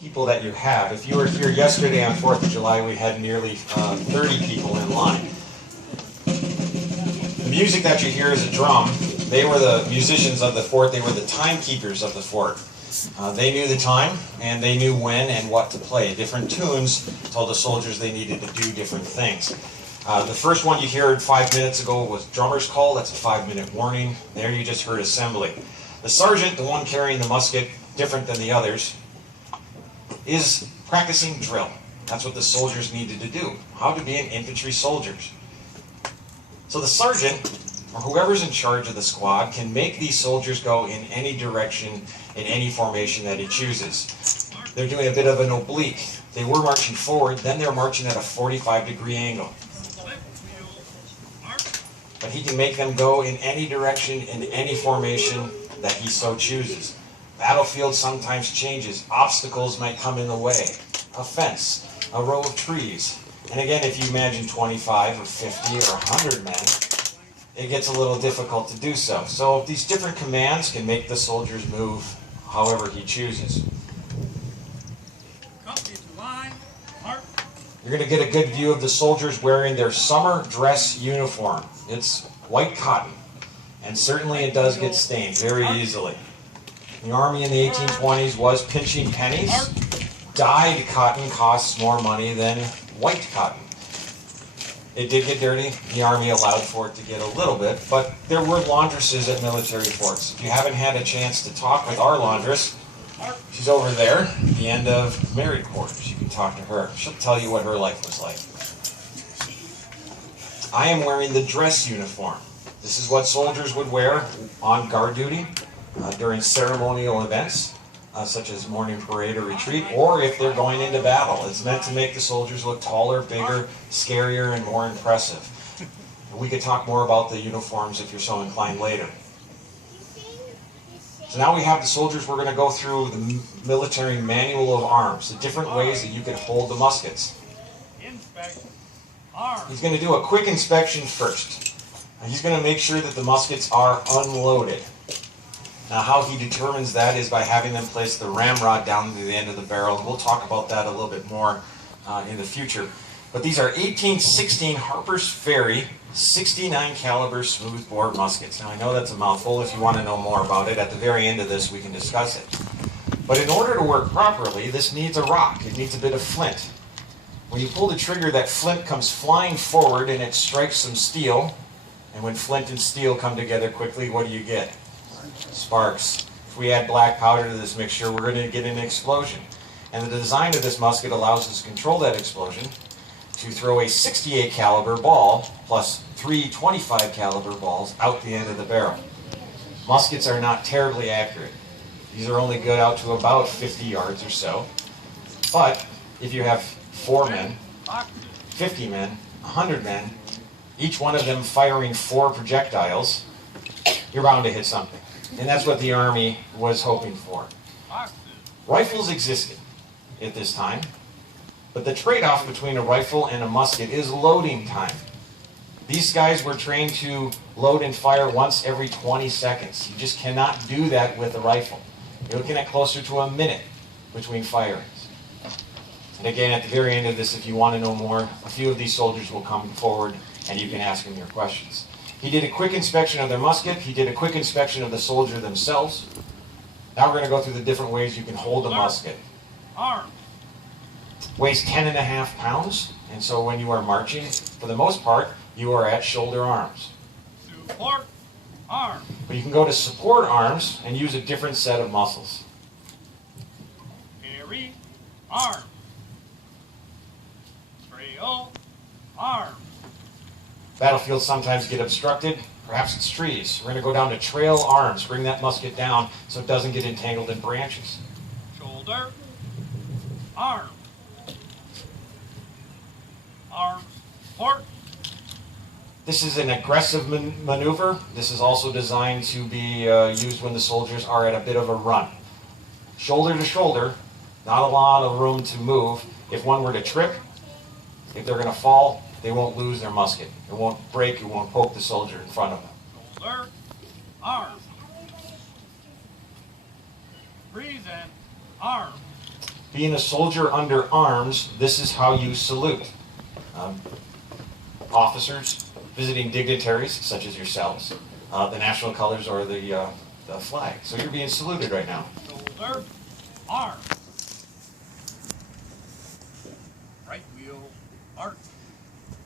People that you have. If you were here yesterday on 4th of July, we had nearly 30 people in line. The music that you hear is a drum. They were the musicians of the fort. They were the timekeepers of the fort. They knew the time, and they knew when and what to play. Different tunes told the soldiers they needed to do different things. The first one you heard 5 minutes ago was drummer's call. That's a 5-minute warning. There you just heard assembly. The sergeant, the one carrying the musket, different than the others, is practicing drill. That's what the soldiers needed to do. How to be an infantry soldier. So the sergeant, or whoever's in charge of the squad, can make these soldiers go in any direction, in any formation that he chooses. They're doing a bit of an oblique. They were marching forward, then they're marching at a 45-degree angle. But he can make them go in any direction, in any formation that he so chooses. Battlefield sometimes changes. Obstacles might come in the way. A fence, a row of trees. And again, if you imagine 25 or 50 or 100 men, it gets a little difficult to do so. So these different commands can make the soldiers move however he chooses. You're going to get a good view of the soldiers wearing their summer dress uniform. It's white cotton, and certainly it does get stained very easily. The Army in the 1820s was pinching pennies. Dyed cotton costs more money than white cotton. It did get dirty. The Army allowed for it to get a little bit, but there were laundresses at military forts. If you haven't had a chance to talk with our laundress, she's over there at the end of married quarters. You can talk to her. She'll tell you what her life was like. I am wearing the dress uniform. This is what soldiers would wear on guard duty during ceremonial events, such as morning parade or retreat, or if they're going into battle. It's meant to make the soldiers look taller, bigger, scarier, and more impressive. We could talk more about the uniforms if you're so inclined later. So now we have the soldiers. We're going to go through the military manual of arms, the different ways that you could hold the muskets. He's going to do a quick inspection first. He's going to make sure that the muskets are unloaded. Now how he determines that is by having them place the ramrod down to the end of the barrel. And we'll talk about that a little bit more in the future. But these are 1816 Harper's Ferry 69 caliber smoothbore muskets. Now I know that's a mouthful. If you want to know more about it, at the very end of this we can discuss it. But in order to work properly, this needs a rock. It needs a bit of flint. When you pull the trigger, that flint comes flying forward and it strikes some steel. And when flint and steel come together quickly, what do you get? Sparks. If we add black powder to this mixture, we're going to get an explosion. And the design of this musket allows us to control that explosion to throw a 68 caliber ball plus 3 25 caliber balls out the end of the barrel. Muskets are not terribly accurate. These are only good out to about 50 yards or so. But if you have 4 men, 50 men, 100 men, each one of them firing 4 projectiles, you're bound to hit something. And that's what the Army was hoping for. Rifles existed at this time, but the trade-off between a rifle and a musket is loading time. These guys were trained to load and fire once every 20 seconds. You just cannot do that with a rifle. You're looking at closer to a minute between firings. And again, at the very end of this, if you want to know more, a few of these soldiers will come forward and you can ask them your questions. He did a quick inspection of their musket. He did a quick inspection of the soldier themselves. Now we're going to go through the different ways you can hold a musket. Arm. Weighs 10.5 pounds, and so when you are marching, for the most part, you are at shoulder arms. Support arm. But you can go to support arms and use a different set of muscles. Carry arm. Trail arm. Battlefields sometimes get obstructed. Perhaps it's trees. We're going to go down to trail arms. Bring that musket down so it doesn't get entangled in branches. Shoulder arm. Arm support. This is an aggressive maneuver. This is also designed to be used when the soldiers are at a bit of a run. Shoulder to shoulder, not a lot of room to move. If one were to trip, if they're going to fall, they won't lose their musket. It won't break, it won't poke the soldier in front of them. Shoulder arm. Breathe in arm. Being a soldier under arms, this is how you salute. Officers, visiting dignitaries such as yourselves, the national colors or the flag. So you're being saluted right now. Shoulder, arm. Right wheel, arch.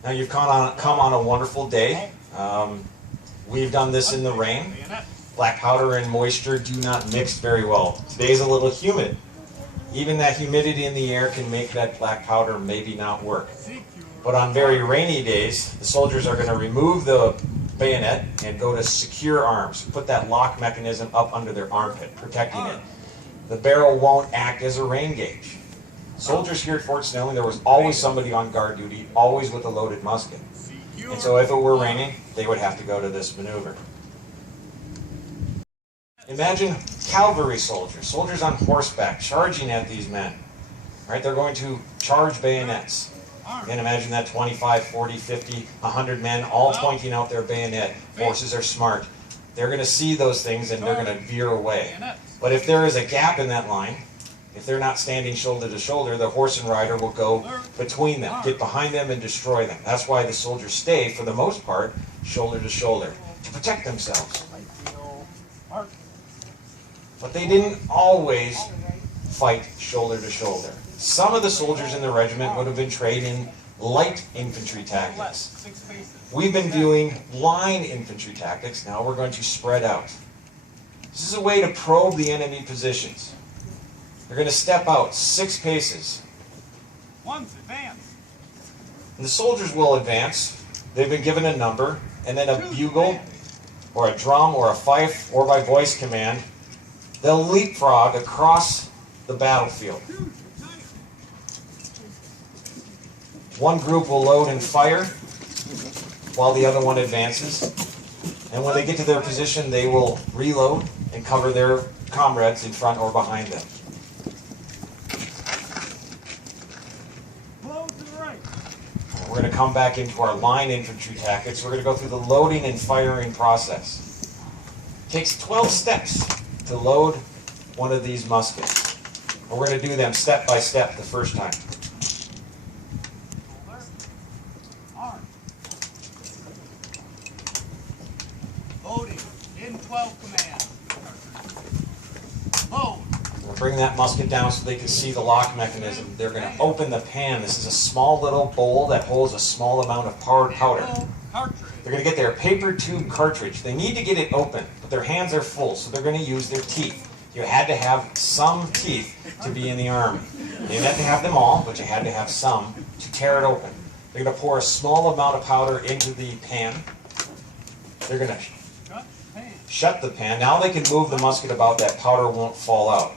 Now you've come on a wonderful day. We've done this in the rain. Bayonet. Black powder and moisture do not mix very well. Today's a little humid. Even that humidity in the air can make that black powder maybe not work. But on very rainy days, the soldiers are going to remove the bayonet and go to secure arms. Put that lock mechanism up under their armpit, protecting it. The barrel won't act as a rain gauge. Soldiers here at Fort Snelling, there was always somebody on guard duty, always with a loaded musket. And so if it were raining, they would have to go to this maneuver. Imagine cavalry soldiers, soldiers on horseback, charging at these men. Right? They're going to charge bayonets. And imagine that 25, 40, 50, 100 men all pointing out their bayonet. Horses are smart. They're going to see those things and they're going to veer away. But if there is a gap in that line, if they're not standing shoulder to shoulder, the horse and rider will go between them, get behind them and destroy them. That's why the soldiers stay, for the most part, shoulder to shoulder, to protect themselves. But they didn't always fight shoulder to shoulder. Some of the soldiers in the regiment would have been trained in light infantry tactics. We've been doing line infantry tactics. Now we're going to spread out. This is a way to probe the enemy positions. They're going to step out 6 paces. One's advance. And the soldiers will advance. They've been given a number, and then a bugle, or a drum, or a fife, or by voice command, they'll leapfrog across the battlefield. One group will load and fire while the other one advances. And when they get to their position, they will reload and cover their comrades in front or behind them. Blow to the right. We're going to come back into our line infantry tactics. We're going to go through the loading and firing process. It takes 12 steps to load one of these muskets. And we're going to do them step by step the first time. Shoulder, arm. Loading in 12 command. Load. We'll bring that musket down so they can see the lock mechanism. They're going to open the pan. This is a small little bowl that holds a small amount of powder. Cartridge. They're going to get their paper tube cartridge. They need to get it open, but their hands are full, so they're going to use their teeth. You had to have some teeth to be in the Army. You didn't have to have them all, but you had to have some to tear it open. They're going to pour a small amount of powder into the pan. They're going to shut the pan. Now they can move the musket about. That powder won't fall out.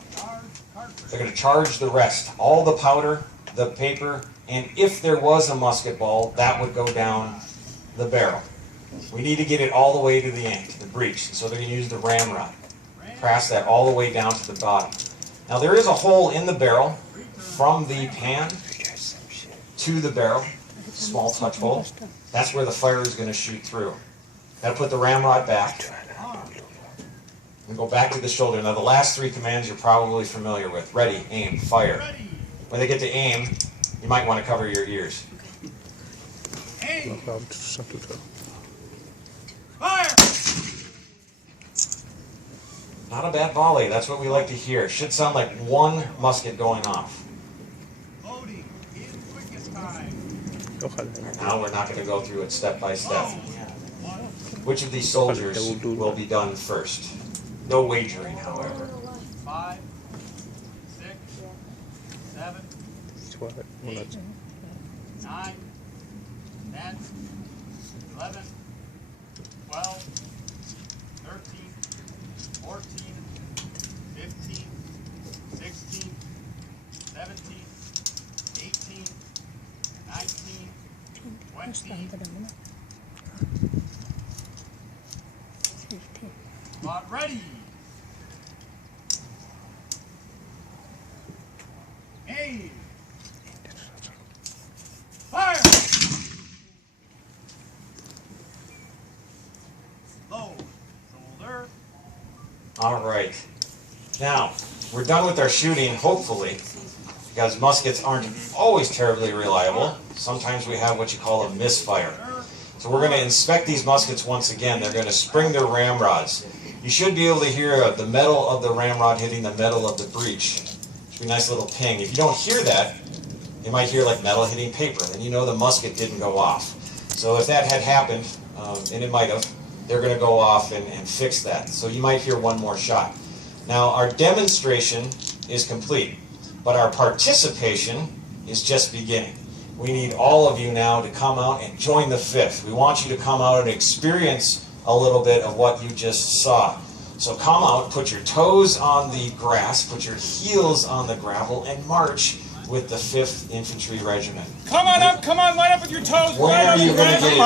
They're going to charge the rest. All the powder, the paper, and if there was a musket ball, that would go down the barrel. We need to get it all the way to the end, to the breech. So they're going to use the ramrod. Press that all the way down to the bottom. Now there is a hole in the barrel from the pan to the barrel, small touch hole. That's where the fire is going to shoot through. Got to put the ramrod back. And go back to the shoulder. Now the last 3 commands you're probably familiar with. Ready, aim, fire. When they get to aim, you might want to cover your ears. Aim. Fire! Not a bad volley. That's what we like to hear. Should sound like one musket going off. Loading in quickest time. Now we're not going to go through it step by step. Which of these soldiers will be done first? No wagering, however. 5, 6, 7, 8, 9, 10, 11, 12, 13, 14, 15, 16, 17, 18, 19, 20. Spot ready. Aim. Fire. Load. Shoulder. All right. Now, we're done with our shooting, hopefully. because muskets aren't always terribly reliable. Sometimes we have what you call a misfire. So we're going to inspect these muskets once again. They're going to spring their ramrods. You should be able to hear the metal of the ramrod hitting the metal of the breech. Should be a nice little ping. If you don't hear that, you might hear like metal hitting paper, then you know the musket didn't go off. So if that had happened, and it might have, they're going to go off and fix that. So you might hear one more shot. Now our demonstration is complete, but our participation is just beginning. We need all of you now to come out and join the 5th. We want you to come out and experience a little bit of what you just saw. So come out, put your toes on the grass, put your heels on the gravel, and march with the 5th Infantry Regiment. Come on up, come on, line up with your toes. When right are up you and going right to up. get